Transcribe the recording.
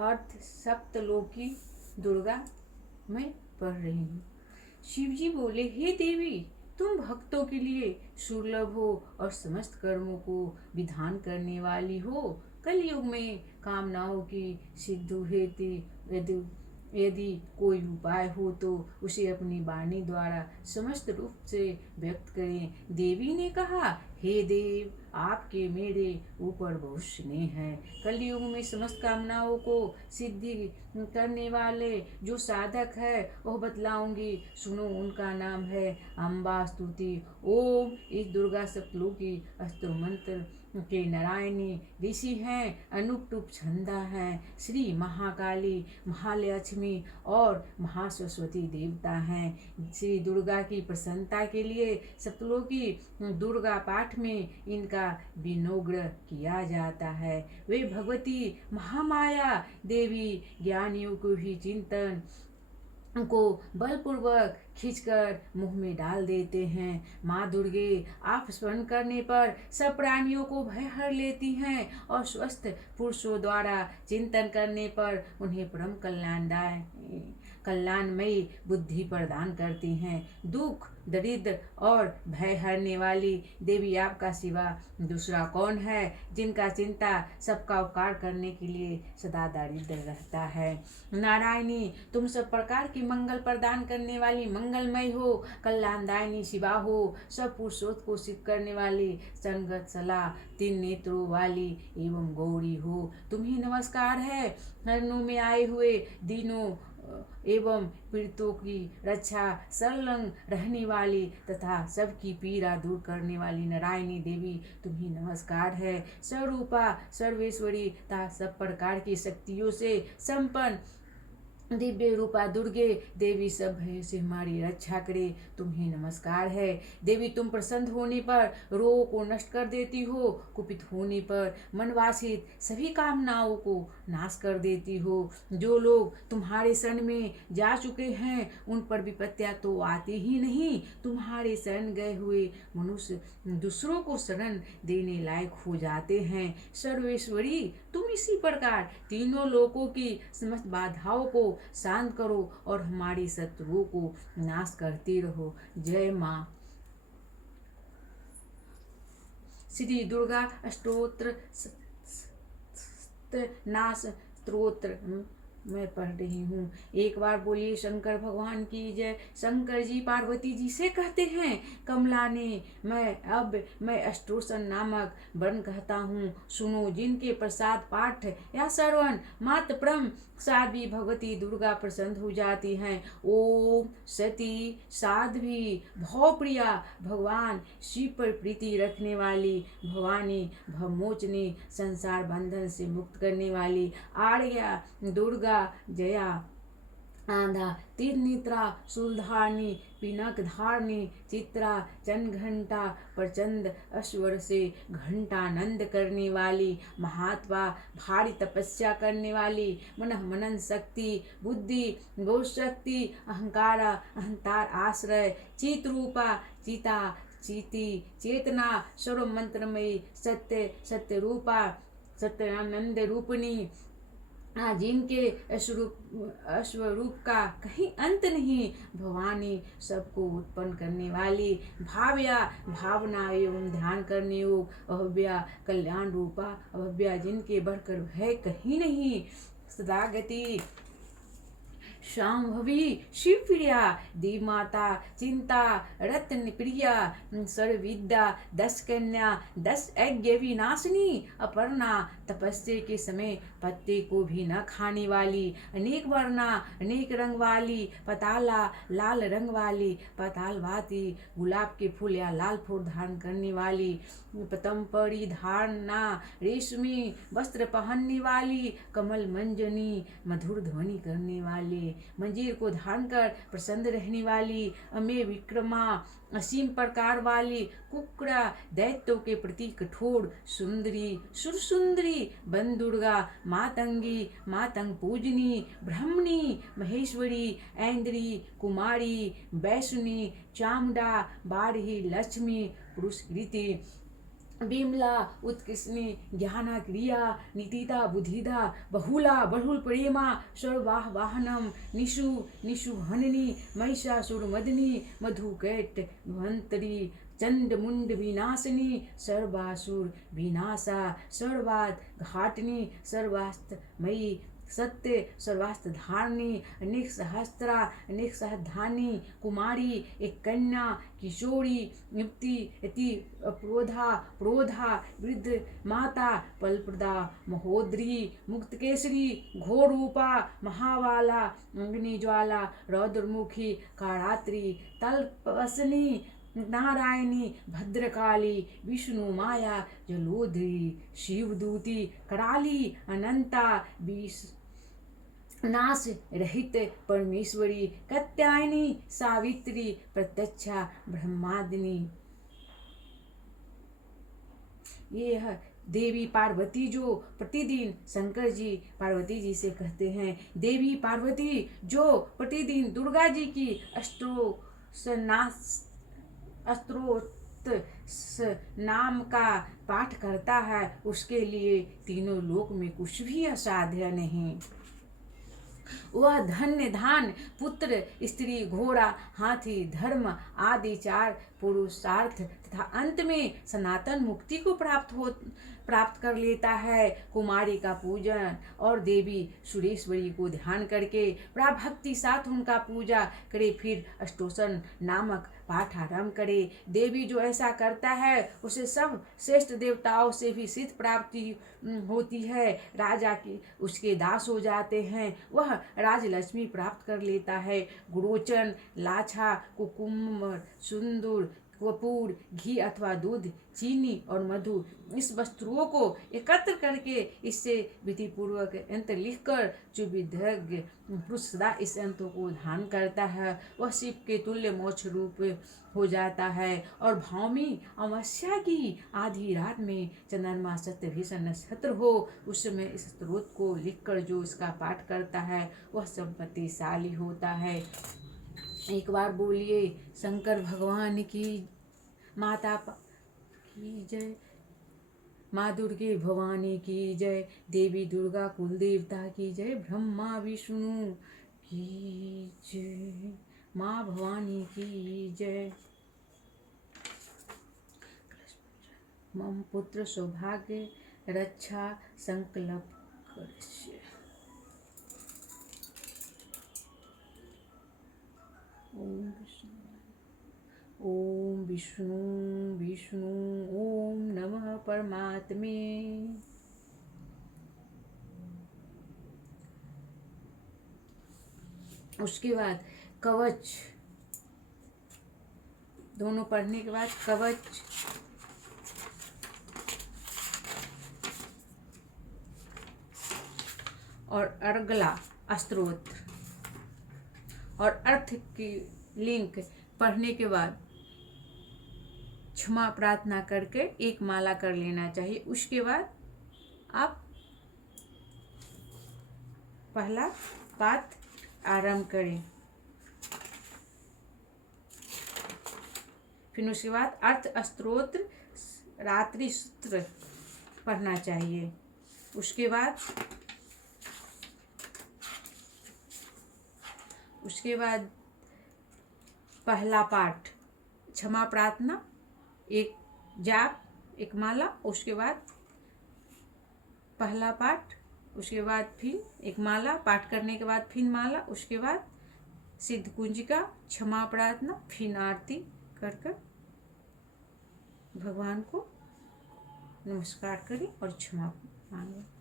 अर्थ सप्तलोकी दुर्गा मैं पढ़ रही हूँ। शिवजी बोले, हे देवी, तुम भक्तों के लिए सुलभ हो और समस्त कर्मों को विधान करने वाली हो। कलयुग में कामनाओं की सिद्धि हेतु यदि यदि कोई उपाय हो तो उसे अपनी वाणी द्वारा समस्त रूप से व्यक्त करें। देवी ने कहा, हे देव, आपके मेरे ऊपर बहुत स्नेह है। कलयुग में समस्त कामनाओं को सिद्धि करने वाले जो साधक है वह बतलाऊंगी, सुनो। उनका नाम है अम्बा स्तुति। ओम इस दुर्गा सप्तलोकी अस्त्र मंत्र के नारायणी ऋषि हैं, अनुपटुप छंदा हैं, श्री महाकाली, महालक्ष्मी और महासरस्वती देवता हैं। श्री दुर्गा की प्रसन्नता के लिए सप्तलोकी दुर्गा पाठ में इनका विनोग्रह किया जाता है। वे भगवती महामाया देवी ज्ञानियों को भी चिंतन को बलपूर्वक खींचकर मुंह में डाल देते हैं। माँ दुर्गे आप स्मरण करने पर सब प्राणियों को भय हर लेती हैं और स्वस्थ पुरुषों द्वारा चिंतन करने पर उन्हें परम कल्याणमयी बुद्धि प्रदान करती हैं। दुख, दरिद्र और भय हरने वाली देवी आपका सिवा दूसरा कौन है, जिनका चिंता सबका उपकार करने के लिए सदा दारिद्र रहता है। नारायणी, तुम सब प्रकार की मंगल प्रदान करने वाली मंगलमय हो, कल्याणदायिनी शिवा हो, सब पुरुषों को सिद्ध करने वाली संगत सलाह, तीन नेत्रों वाली एवं गौरी हो। तुम्हें नमस्कार है। हरणों में आए हुए दीनों एवं पीड़ितों की रक्षा संलग्न रहने वाली तथा सबकी पीड़ा दूर करने वाली नारायणी देवी, तुम्हें नमस्कार है। स्वरूपा, सर्वेश्वरी तथा सब प्रकार की शक्तियों से संपन्न दिव्य रूपा दुर्गे देवी, सब भय से हमारी रक्षा करे, तुम्हें नमस्कार है। देवी, तुम प्रसन्न होने पर रोग को नष्ट कर देती हो, कुपित होने पर मनवासित सभी कामनाओं को नाश कर देती हो। जो लोग तुम्हारे शरण में जा चुके हैं उन पर विपत्तियां तो आती ही नहीं। तुम्हारे शरण गए हुए मनुष्य दूसरों को शरण देने लायक हो जाते हैं। सर्वेश्वरी, तुम इसी प्रकार तीनों लोकों की समस्त बाधाओं को शांत करो और हमारी शत्रुओं को नाश करती रहो। जय माँ। श्री दुर्गा अष्टोत्र नाश स्तोत्र मैं पढ़ रही हूँ। एक बार बोलिए शंकर भगवान की जय। शंकर जी पार्वती जी से कहते हैं, कमला ने मैं अष्टोत्तर नामक वर्ण कहता हूँ, सुनो। जिनके प्रसाद पाठ या श्रवण मात्र परम साध्वी भगवती दुर्गा प्रसन्न हो जाती हैं। ओम सती साध्वी भवप्रिया, भगवान शिव पर प्रीति रखने वाली भवानी, भवमोचनी, संसार बंधन से मुक्त करने वाली आर्या दुर्गा जया, आंधा तीन नेत्रा, शूलधारणी, पिनक धारणी, चित्रा, चंद घंटा, प्रचंड अश्वर से घंटानंद करने वाली, महात्मा, भारी तपस्या करने वाली, मनन शक्ति, बुद्धि, गोष शक्ति, अहंकारा, अहंकार आश्रय, चित रूपा, चिता, चीति, चेतना, सर्व मंत्रमयी, सत्य, सत्य रूपा, सत्यानंद रूपिणी, जिनके स्वरूप का कहीं अंत नहीं, भवानी, सबको उत्पन्न करने वाली, भाव्या, भावना एवं ध्यान करने योग, अभव्या, कल्याण रूपा, अभव्या, जिनके बढ़कर भय कहीं नहीं, सदागति, शांभवी, शिवप्रिया, देवमाता, चिंता, रत्न प्रिया, सर्वविद्या, 10 कन्या, 10 यज्ञ विनाशिनी, अपर्णा, तपस्या के समय पत्ते को भी न खाने वाली, अनेक वर्णा, अनेक रंग वाली, पताला, लाल रंग वाली, पतालवाती, गुलाब के फूल या लाल फूल धारण करने वाली, पतंपरी धारणा, रेशमी वस्त्र पहनने वाली, कमल मंजनी, मधुर ध्वनि करने वाली, मंजीर को धारण कर प्रसन्न रहने वाली, अमे विक्रमा, असीम प्रकार वाली, कुकड़ा, दैत्यों के प्रति कठोर, सुंदरी, सुरसुंदरी, बन दुर्गा, मातंगी, मातंग पूजनी, ब्रह्मणी, महेश्वरी, ऐन्द्री, कुमारी, वैष्णी, चामुंडा, बारही, लक्ष्मी, पुरुषकृति, बिमला उत्कृष्णी ज्ञाना क्रिया नितिता बुद्धिदा बहुला बहुल प्रेमा सर्वाह वाहनम निशु निशुभननी महिषासुरमदनी मधुकैट भवंतरी चंड मुंड विनाशिनी सर्वासुर विनाशा सर्वाद घाटनी सर्वास्तमयी सत्य सर्वास्त्र धारणी अनेक सहस्त्रा अनेक सहधानी कुमारी एक कन्या किशोरी युक्ति यति प्रोधा प्रोधा वृद्ध माता पलप्रदा महोदरी मुक्तकेसरी घोरूपा महावाला अग्निज्वाला रौद्रमुखी कारात्री तल्पवसनी नारायणी भद्रकाली विष्णु माया जलोधरी शिवदूती कराली अनंता नाश रहित परमेश्वरी कात्यायनी सावित्री प्रत्यक्षा ब्रह्मादिनी। ये है देवी पार्वती जो प्रतिदिन शंकर जी पार्वती जी से कहते हैं, देवी पार्वती जो प्रतिदिन दुर्गा जी की अस्त्रोत नाम का पाठ करता है, उसके लिए तीनों लोक में कुछ भी असाध्य नहीं। वह धन्य धान पुत्र स्त्री घोड़ा हाथी धर्म आदि चार पुरुषार्थ तथा अंत में सनातन मुक्ति को प्राप्त कर लेता है। कुमारी का पूजन और देवी सुरेश्वरी को ध्यान करके प्राभक्ति साथ उनका पूजा करे, फिर अष्टोसन नामक पाठ आरंभ करे। देवी जो ऐसा करता है उसे सब श्रेष्ठ देवताओं से भी सिद्ध प्राप्ति होती है। राजा की उसके दास हो जाते हैं, वह राजलक्ष्मी प्राप्त कर लेता है। गुरोचन लाछा कुकुम सुंदूर कपूर घी अथवा दूध चीनी और मधु इस वस्तुओं को एकत्र करके इससे विधि पूर्वक यंत्र लिखकर जो विधज्ञ पुरुष सदा इस यंत्र को ध्यान करता है, वह शिव के तुल्य मोक्ष रूप हो जाता है। और भौमी अमावस्या की आधी रात में चंद्रमा सत्यभीषण नक्षत्र हो, उस समय इस स्त्रोत को लिखकर जो इसका पाठ करता है वह संपत्तिशाली होता है। एक बार बोलिए शंकर भगवान की माता की जय, माँ दुर्गे भवानी की जय, देवी दुर्गा कुल देवता की जय, ब्रह्मा विष्णु की जय, माँ भवानी की जय। मम पुत्र सौभाग्य रक्षा संकल्प करस्य। ओम विष्णु विष्णु ओम नमः परमात्मे। उसके बाद कवच, दोनों पढ़ने के बाद कवच और अर्गला स्तोत्र और अर्थ की लिंक पढ़ने के बाद क्षमा प्रार्थना करके एक माला कर लेना चाहिए। उसके बाद आप पहला पाठ आरंभ करें। फिर उसके बाद अर्थ स्तोत्र रात्रि सूत्र पढ़ना चाहिए। उसके बाद पहला पाठ क्षमा प्रार्थना, एक जाप, एक माला, उसके बाद पहला पाठ, उसके बाद फिर एक माला पाठ करने के बाद फिर माला, उसके बाद सिद्ध कुंजिका, क्षमा प्रार्थना, फिर आरती कर भगवान को नमस्कार करें और क्षमा मांगे।